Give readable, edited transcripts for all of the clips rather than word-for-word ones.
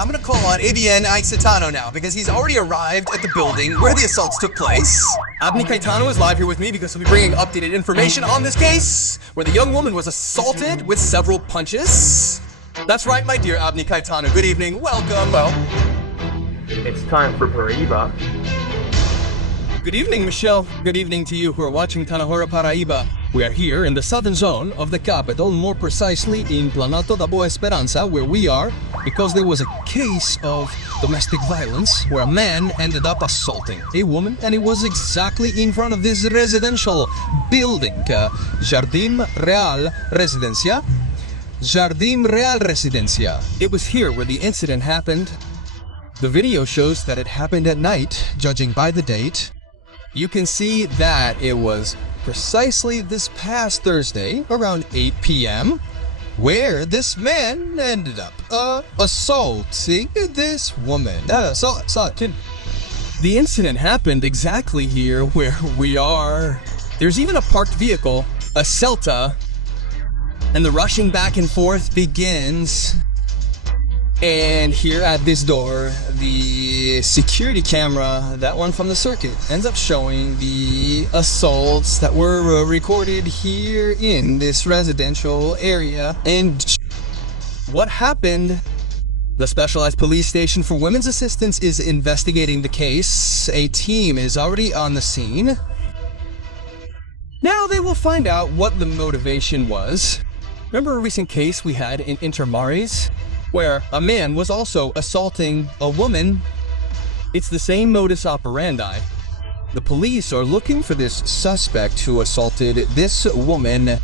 I'm gonna call on Abnny Caetano now because he's already arrived at the building where the assaults took place. Abnny Caetano is live here with me because he'll be bringing updated information on this case where the young woman was assaulted with several punches. That's right, my dear Abnny Caetano. Good evening. Welcome. Well, it's time for Paraiba. Good evening, Michelle. Good evening to you who are watching Tanahora Paraiba. We are here in the southern zone of the capital, more precisely in Planalto da Boa Esperança, where we are because there was a case of domestic violence where a man ended up assaulting a woman, and it was exactly in front of this residential building, Jardim Real Residencia. Jardim Real Residencia. It was here where the incident happened. The video shows that it happened at night, judging by the date. You can see that it was precisely this past Thursday, around 8 p.m., where this man ended up assaulting this woman. The incident happened exactly here where we are. There's even a parked vehicle, a Celta, and the rushing back and forth begins. And here at this door, the security camera, that one from the circuit, ends up showing the assaults that were recorded here in this residential area. And what happened? The Specialized Police Station for Women's Assistance is investigating the case. A team is already on the scene. Now they will find out what the motivation was. Remember a recent case we had in Intermares, where a man was also assaulting a woman? It's the same modus operandi. The police are looking for this suspect who assaulted this woman.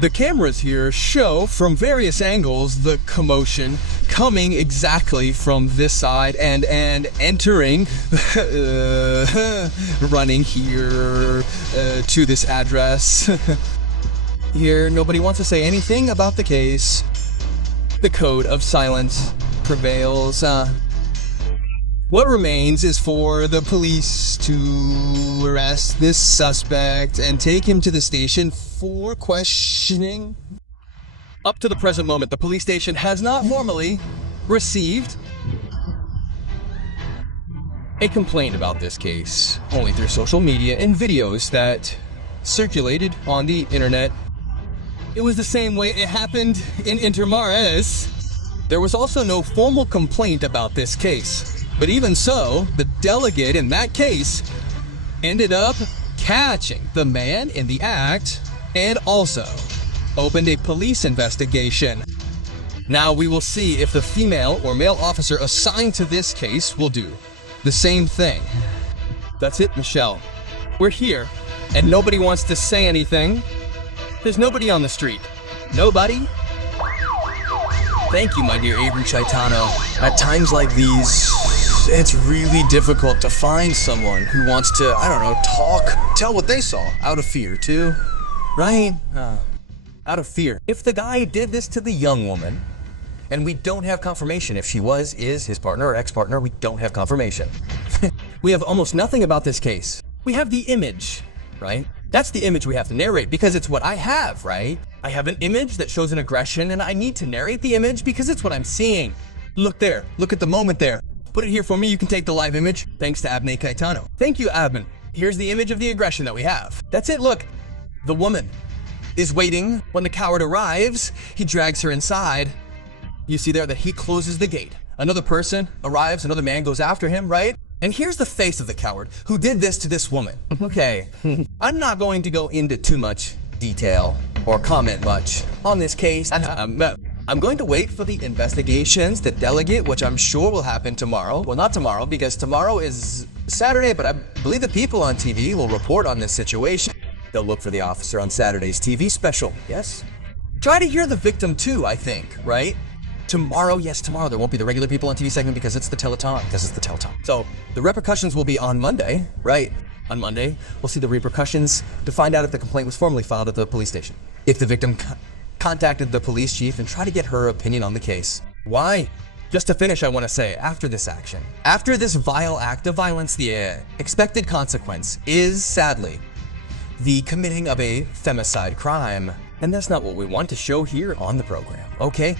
The cameras here show from various angles the commotion coming exactly from this side and entering, running here to this address. Here, nobody wants to say anything about the case. The code of silence prevails. What remains is for the police to arrest this suspect and take him to the station for questioning. Up to the present moment, the police station has not formally received a complaint about this case, only through social media and videos that circulated on the internet. It was the same way it happened in Intermares. There was also no formal complaint about this case. But even so, the delegate in that case ended up catching the man in the act and also opened a police investigation. Now we will see if the female or male officer assigned to this case will do the same thing. That's it, Michelle. We're here, and nobody wants to say anything. There's nobody on the street. Nobody? Thank you, my dear Abnny Caetano. At times like these, it's really difficult to find someone who wants to, I don't know, talk, tell what they saw, out of fear too. Right? Out of fear. If the guy did this to the young woman, and we don't have confirmation if she is his partner or ex-partner, we don't have confirmation. We have almost nothing about this case. We have the image, right? That's the image we have to narrate because it's what I have, right? I have an image that shows an aggression and I need to narrate the image because it's what I'm seeing. Look there, look at the moment there. Put it here for me, you can take the live image, thanks to Abnny Caetano. Thank you, Abnny. Here's the image of the aggression that we have. That's it, look. The woman is waiting. When the coward arrives, he drags her inside. You see there that he closes the gate. Another person arrives, another man goes after him, right? And here's the face of the coward who did this to this woman. Okay, I'm not going to go into too much detail or comment much on this case. I'm going to wait for the investigations, the delegate, which I'm sure will happen tomorrow. Well, not tomorrow, because tomorrow is Saturday, but I believe the people on TV will report on this situation. They'll look for the officer on Saturday's TV special, yes? Try to hear the victim too, I think, right? Tomorrow, yes, tomorrow, there won't be the regular people on TV segment because it's the Teleton, So, the repercussions will be on Monday, right? On Monday, we'll see the repercussions to find out if the complaint was formally filed at the police station. If the victim contacted the police chief and try to get her opinion on the case. Why? Just to finish, I want to say, after this action, after this vile act of violence, the expected consequence is, sadly, the committing of a femicide crime. And that's not what we want to show here on the program, okay?